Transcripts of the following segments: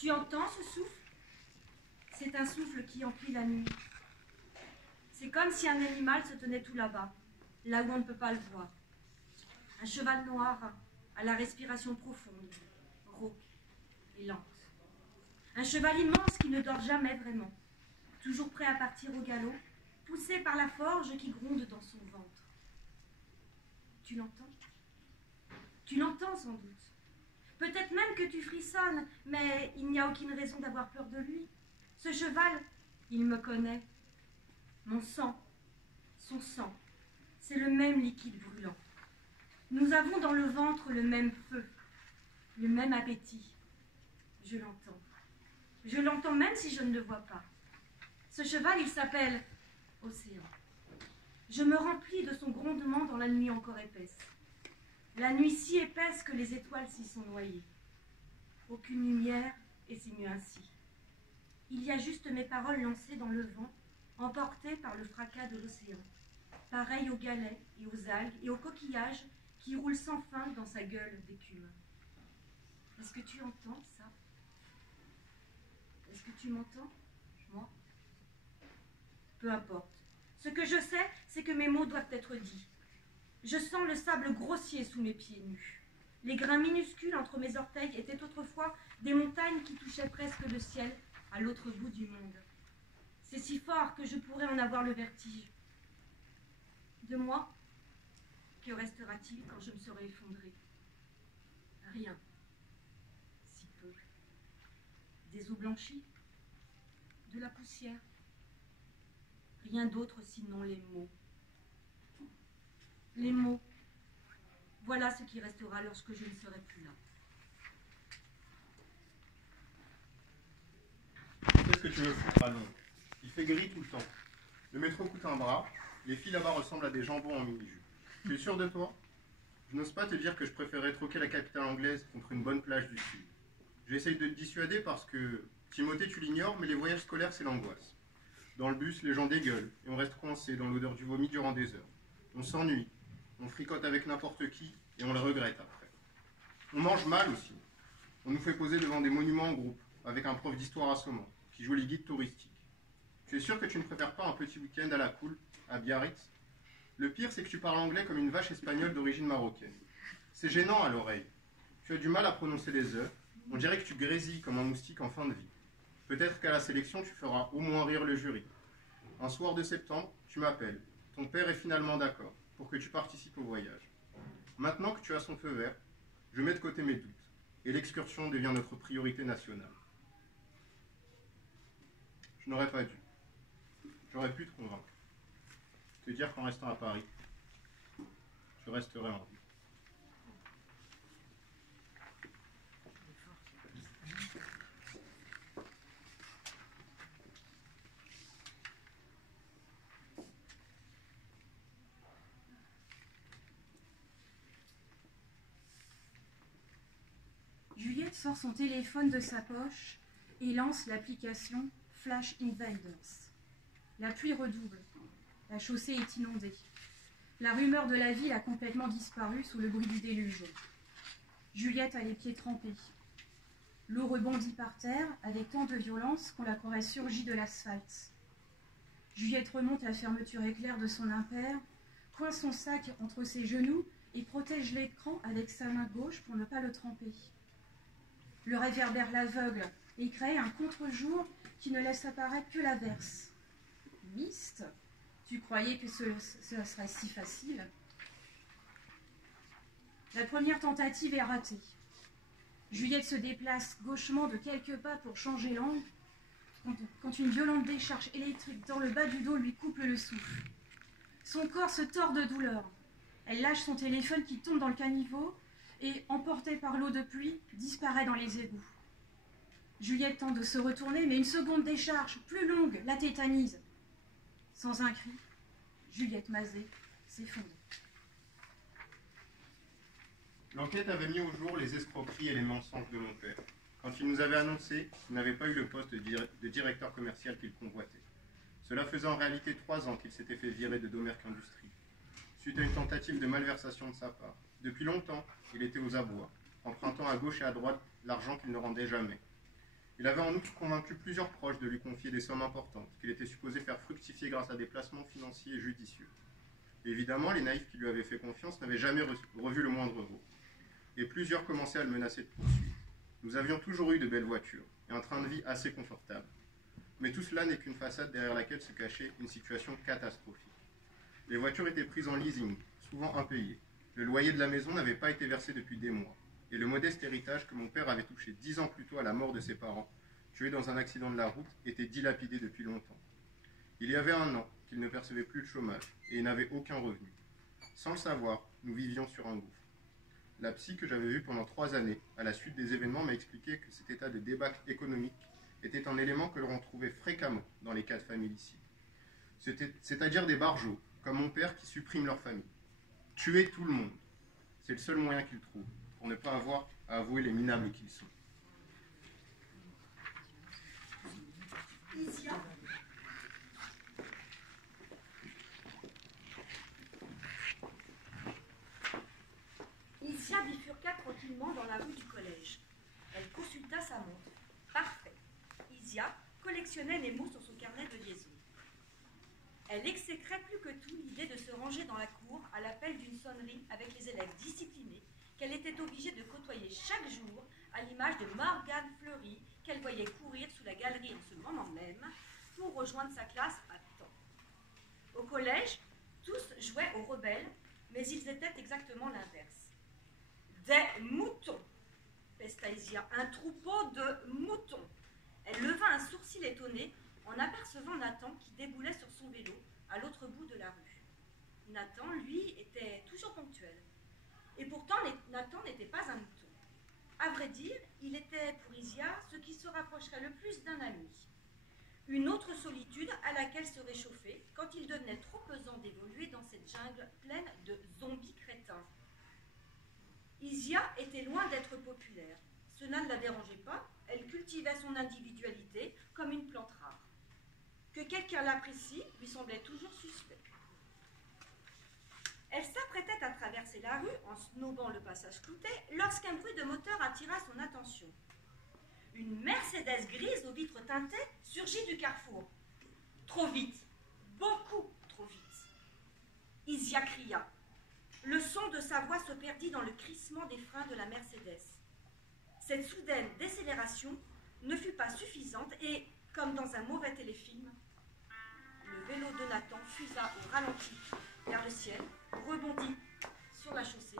Tu entends ce souffle? C'est un souffle qui emplit la nuit. C'est comme si un animal se tenait tout là-bas, là où on ne peut pas le voir. Un cheval noir à la respiration profonde, rauque et lente. Un cheval immense qui ne dort jamais vraiment, toujours prêt à partir au galop, poussé par la forge qui gronde dans son ventre. Tu l'entends? Tu l'entends sans doute. Peut-être même que tu frissonnes, mais il n'y a aucune raison d'avoir peur de lui. Ce cheval, il me connaît. Mon sang, son sang, c'est le même liquide brûlant. Nous avons dans le ventre le même feu, le même appétit. Je l'entends. Je l'entends même si je ne le vois pas. Ce cheval, il s'appelle Océan. Je me remplis de son grondement dans la nuit encore épaisse. La nuit si épaisse que les étoiles s'y sont noyées. Aucune lumière, et c'est mieux ainsi. Il y a juste mes paroles lancées dans le vent, emportées par le fracas de l'océan, pareil aux galets et aux algues et aux coquillages qui roulent sans fin dans sa gueule d'écume. Est-ce que tu entends ça? Est-ce que tu m'entends, moi? Peu importe. Ce que je sais, c'est que mes mots doivent être dits. Je sens le sable grossier sous mes pieds nus. Les grains minuscules entre mes orteils étaient autrefois des montagnes qui touchaient presque le ciel à l'autre bout du monde. C'est si fort que je pourrais en avoir le vertige. De moi, que restera-t-il quand je me serai effondrée? Rien. Si peu. Des eaux blanchies, de la poussière. Rien d'autre sinon les mots. Les mots. Voilà ce qui restera lorsque je ne serai plus là. Qu'est-ce que tu veux foutre à Londres? Il fait gris tout le temps. Le métro coûte un bras. Les filles là-bas ressemblent à des jambons en mini-jupe. Tu es sûr de toi? Je n'ose pas te dire que je préférerais troquer la capitale anglaise contre une bonne plage du sud. J'essaye de te dissuader parce que, Timothée, tu l'ignores, mais les voyages scolaires, c'est l'angoisse. Dans le bus, les gens dégueulent et on reste coincé dans l'odeur du vomi durant des heures. On s'ennuie, on fricote avec n'importe qui et on le regrette après. On mange mal aussi. On nous fait poser devant des monuments en groupe, avec un prof d'histoire assommant, qui joue les guides touristiques. Tu es sûr que tu ne préfères pas un petit week-end à la cool, à Biarritz? Le pire, c'est que tu parles anglais comme une vache espagnole d'origine marocaine. C'est gênant à l'oreille. Tu as du mal à prononcer les E. On dirait que tu grésilles comme un moustique en fin de vie. Peut-être qu'à la sélection, tu feras au moins rire le jury. Un soir de septembre, tu m'appelles. Ton père est finalement d'accord pour que tu participes au voyage. Maintenant que tu as son feu vert, je mets de côté mes doutes. Et l'excursion devient notre priorité nationale. Je n'aurais pas dû. J'aurais pu te convaincre. Te dire qu'en restant à Paris, tu resterais en vie. Juliette sort son téléphone de sa poche et lance l'application Flash Invaders. La pluie redouble. La chaussée est inondée. La rumeur de la ville a complètement disparu sous le bruit du déluge. Juliette a les pieds trempés. L'eau rebondit par terre avec tant de violence qu'on la croirait surgie de l'asphalte. Juliette remonte la fermeture éclair de son impair, coince son sac entre ses genoux et protège l'écran avec sa main gauche pour ne pas le tremper. Le réverbère l'aveugle et crée un contre-jour qui ne laisse apparaître que l'averse. Mist, tu croyais que cela serait si facile? La première tentative est ratée. Juliette se déplace gauchement de quelques pas pour changer l'angle, quand une violente décharge électrique dans le bas du dos lui coupe le souffle. Son corps se tord de douleur. Elle lâche son téléphone qui tombe dans le caniveau et, emportée par l'eau de pluie, disparaît dans les égouts. Juliette tente de se retourner, mais une seconde décharge, plus longue, la tétanise. Sans un cri, Juliette Mazet s'effondre. L'enquête avait mis au jour les escroqueries et les mensonges de mon père. Quand il nous avait annoncé qu'il n'avait pas eu le poste de directeur commercial qu'il convoitait. Cela faisait en réalité 3 ans qu'il s'était fait virer de Domerck Industries, suite à une tentative de malversation de sa part. Depuis longtemps, il était aux abois, empruntant à gauche et à droite l'argent qu'il ne rendait jamais. Il avait en outre convaincu plusieurs proches de lui confier des sommes importantes, qu'il était supposé faire fructifier grâce à des placements financiers judicieux. Et évidemment, les naïfs qui lui avaient fait confiance n'avaient jamais revu le moindre euro. Et plusieurs commençaient à le menacer de poursuites. Nous avions toujours eu de belles voitures, et un train de vie assez confortable. Mais tout cela n'est qu'une façade derrière laquelle se cachait une situation catastrophique. Les voitures étaient prises en leasing, souvent impayées. Le loyer de la maison n'avait pas été versé depuis des mois. Et le modeste héritage que mon père avait touché 10 ans plus tôt à la mort de ses parents, tués dans un accident de la route, était dilapidé depuis longtemps. Il y avait 1 an qu'il ne percevait plus de chômage et il n'avait aucun revenu. Sans le savoir, nous vivions sur un gouffre. La psy que j'avais vue pendant 3 années, à la suite des événements, m'a expliqué que cet état de débâcle économique était un élément que l'on trouvait fréquemment dans les cas de familicide. C'est-à-dire des barjots, comme mon père, qui suppriment leur famille. Tuer tout le monde, c'est le seul moyen qu'ils trouvent pour ne pas avoir à avouer les minables qu'ils sont. Isia bifurqua tranquillement dans la rue du collège. Elle consulta sa montre. Parfait. Isia collectionnait les mots sur son carnet de liaison. Elle exécrait plus que tout l'idée de se ranger dans la cour à l'appel d'une sonnerie avec les élèves disciplinés qu'elle était obligée de côtoyer chaque jour, à l'image de Morgane Fleury, qu'elle voyait courir sous la galerie en ce moment même pour rejoindre sa classe à temps. Au collège, tous jouaient aux rebelles, mais ils étaient exactement l'inverse. Des moutons, pesta Isia, un troupeau de moutons. Elle leva un sourcil étonné en apercevant Nathan qui déboulait sur son vélo à l'autre bout de la rue. Nathan, lui, était toujours ponctuel. Et pourtant, Nathan n'était pas un mouton. À vrai dire, il était pour Isia ce qui se rapprocherait le plus d'un ami. Une autre solitude à laquelle se réchauffer quand il devenait trop pesant d'évoluer dans cette jungle pleine de zombies crétins. Isia était loin d'être populaire. Cela ne la dérangeait pas, elle cultivait son individualité comme une plante rare. Que quelqu'un l'apprécie lui semblait toujours suspect. Elle s'apprêtait à traverser la rue en snobant le passage clouté lorsqu'un bruit de moteur attira son attention. Une Mercedes grise aux vitres teintées surgit du carrefour. Trop vite, beaucoup trop vite. Isia cria. Le son de sa voix se perdit dans le crissement des freins de la Mercedes. Cette soudaine décélération ne fut pas suffisante et, comme dans un mauvais téléfilm, le vélo de Nathan fusa au ralenti vers le ciel, rebondit sur la chaussée,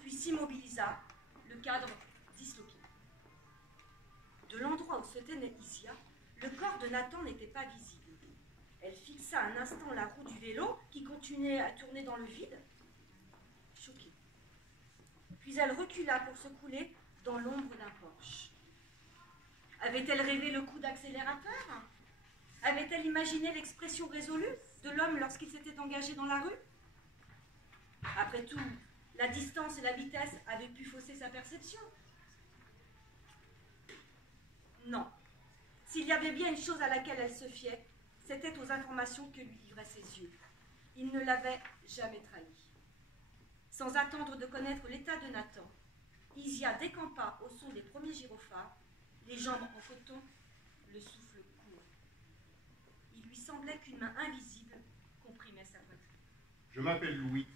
puis s'immobilisa, le cadre disloqué. De l'endroit où se tenait Isia, le corps de Nathan n'était pas visible. Elle fixa un instant la roue du vélo qui continuait à tourner dans le vide, choquée. Puis elle recula pour se couler dans l'ombre d'un porche. Avait-elle rêvé le coup d'accélérateur ? Avait-elle imaginé l'expression résolue de l'homme lorsqu'il s'était engagé dans la rue ? Après tout, la distance et la vitesse avaient pu fausser sa perception. Non. S'il y avait bien une chose à laquelle elle se fiait, c'était aux informations que lui livraient ses yeux. Il ne l'avait jamais trahi. Sans attendre de connaître l'état de Nathan, Isia décampa au son des premiers gyrophares, les jambes en coton, le souffle court. Il lui semblait qu'une main invisible comprimait sa poitrine. Je m'appelle Louis.